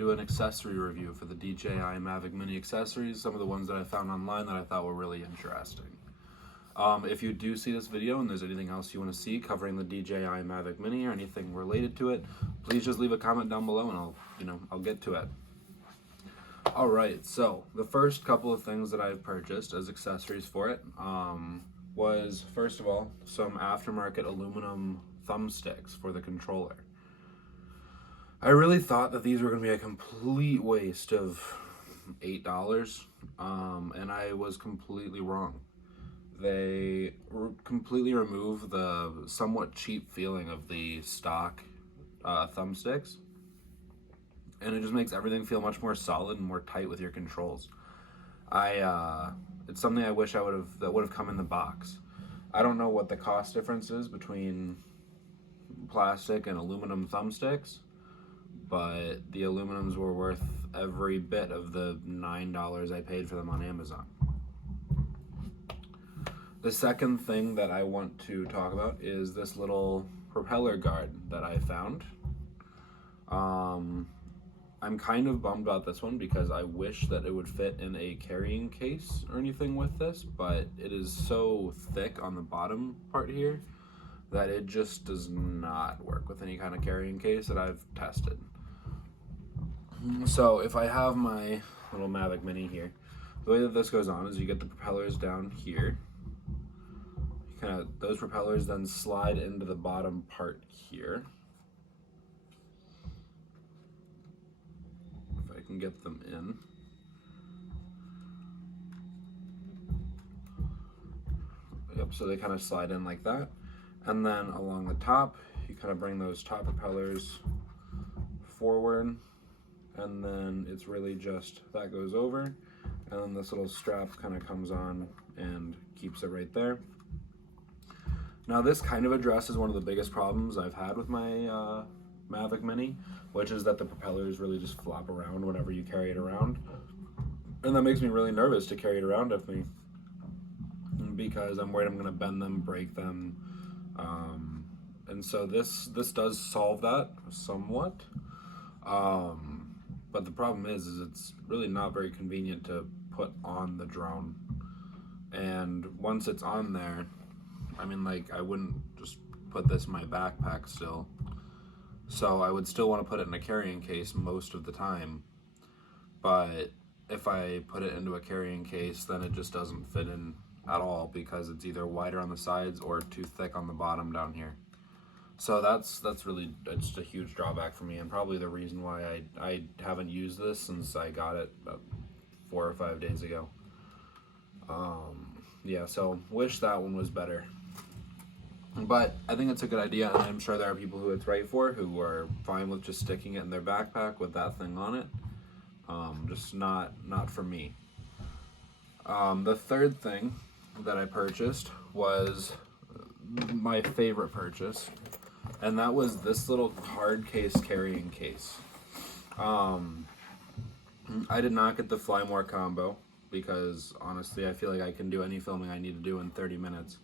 do an accessory review for the DJI Mavic Mini Accessories, some of the ones that I found online that I thought were really interesting. If you do see this video and there's anything else you want to see covering the DJI Mavic Mini or anything related to it, please just leave a comment down below and I'll get to it. Alright, so the first couple of things that I've purchased as accessories for it was, first of all, some aftermarket aluminum thumbsticks for the controller. I really thought that these were going to be a complete waste of $8, and I was completely wrong. They completely remove the somewhat cheap feeling of the stock thumbsticks, and it just makes everything feel much more solid and more tight with your controls. It's something I wish that would have come in the box. I don't know what the cost difference is between plastic and aluminum thumbsticks, but the aluminums were worth every bit of the $9 I paid for them on Amazon. The second thing that I want to talk about is this little propeller guard that I found. I'm kind of bummed about this one because I wish that it would fit in a carrying case or anything with this, but it is so thick on the bottom part here that it just does not work with any kind of carrying case that I've tested. So if I have my little Mavic Mini here, the way that this goes on is you get the propellers down here. Those propellers then slide into the bottom part here. If I can get them in. Yep, so they kind of slide in like that. And then along the top, you kind of bring those top propellers forward, and then it's really just that goes over, and then this little strap kind of comes on and keeps it right there. Now this kind of addresses one of the biggest problems I've had with my Mavic Mini, which is that the propellers really just flop around whenever you carry it around, and that makes me really nervous to carry it around with me because I'm worried I'm going to bend them, break them, and so this does solve that somewhat. But the problem is it's really not very convenient to put on the drone. And once it's on there, I mean, like, I wouldn't just put this in my backpack still. So I would still want to put it in a carrying case most of the time. But if I put it into a carrying case, then it just doesn't fit in at all because it's either wider on the sides or too thick on the bottom down here. So that's really just a huge drawback for me, and probably the reason why I haven't used this since I got it about 4 or 5 days ago. Yeah, so wish that one was better. But I think it's a good idea, and I'm sure there are people who it's right for, who are fine with just sticking it in their backpack with that thing on it. Just not for me. The third thing that I purchased was my favorite purchase, and that was this little hard case carrying case. I did not get the Fly More combo because honestly I feel like I can do any filming I need to do in 30 minutes.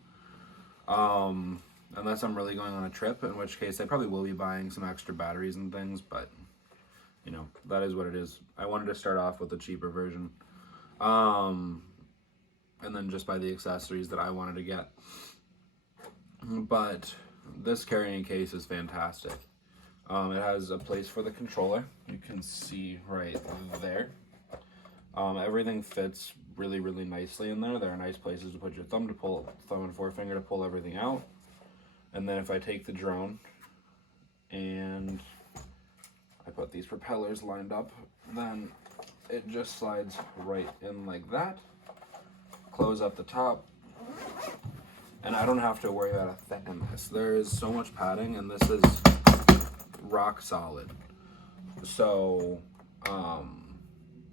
Unless I'm really going on a trip, in which case I probably will be buying some extra batteries and things, but that is what it is. I wanted to start off with the cheaper version. And then just buy the accessories that I wanted to get. But this carrying case is fantastic. It has a place for the controller. You can see right there. Everything fits really, really nicely in there. There are nice places to put your thumb and forefinger to pull everything out. And then if I take the drone and I put these propellers lined up, then it just slides right in like that. Close up the top, and I don't have to worry about a thickness. There is so much padding, and this is rock solid. So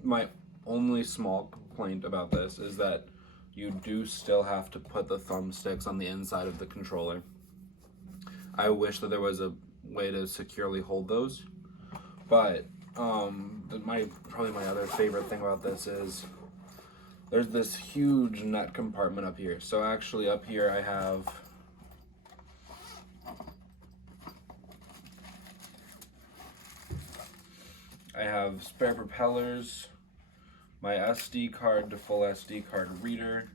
my only small complaint about this is that you do still have to put the thumbsticks on the inside of the controller. I wish that there was a way to securely hold those, but probably my other favorite thing about this is there's this huge nut compartment up here. So actually up here I have I have spare propellers, my SD card to full SD card reader,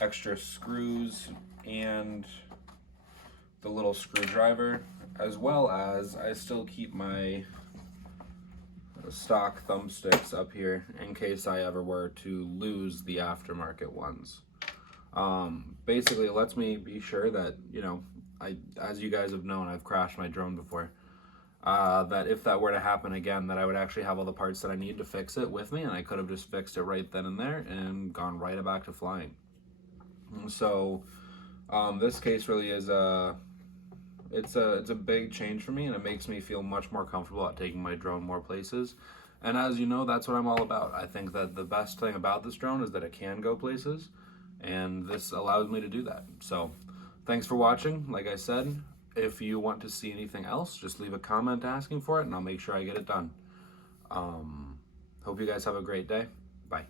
extra screws, and the little screwdriver, as well as I still keep my stock thumbsticks up here in case I ever were to lose the aftermarket ones. Basically, it lets me be sure that, you know, as you guys have known, I've crashed my drone before. That if that were to happen again, that I would actually have all the parts that I need to fix it with me, and I could have just fixed it right then and there and gone right back to flying. So this case really is it's a big change for me, and it makes me feel much more comfortable at taking my drone more places. And as you know, that's what I'm all about. I think that the best thing about this drone is that it can go places, and this allows me to do that. So thanks for watching. Like I said, if you want to see anything else, just leave a comment asking for it, and I'll make sure I get it done. Hope you guys have a great day. Bye.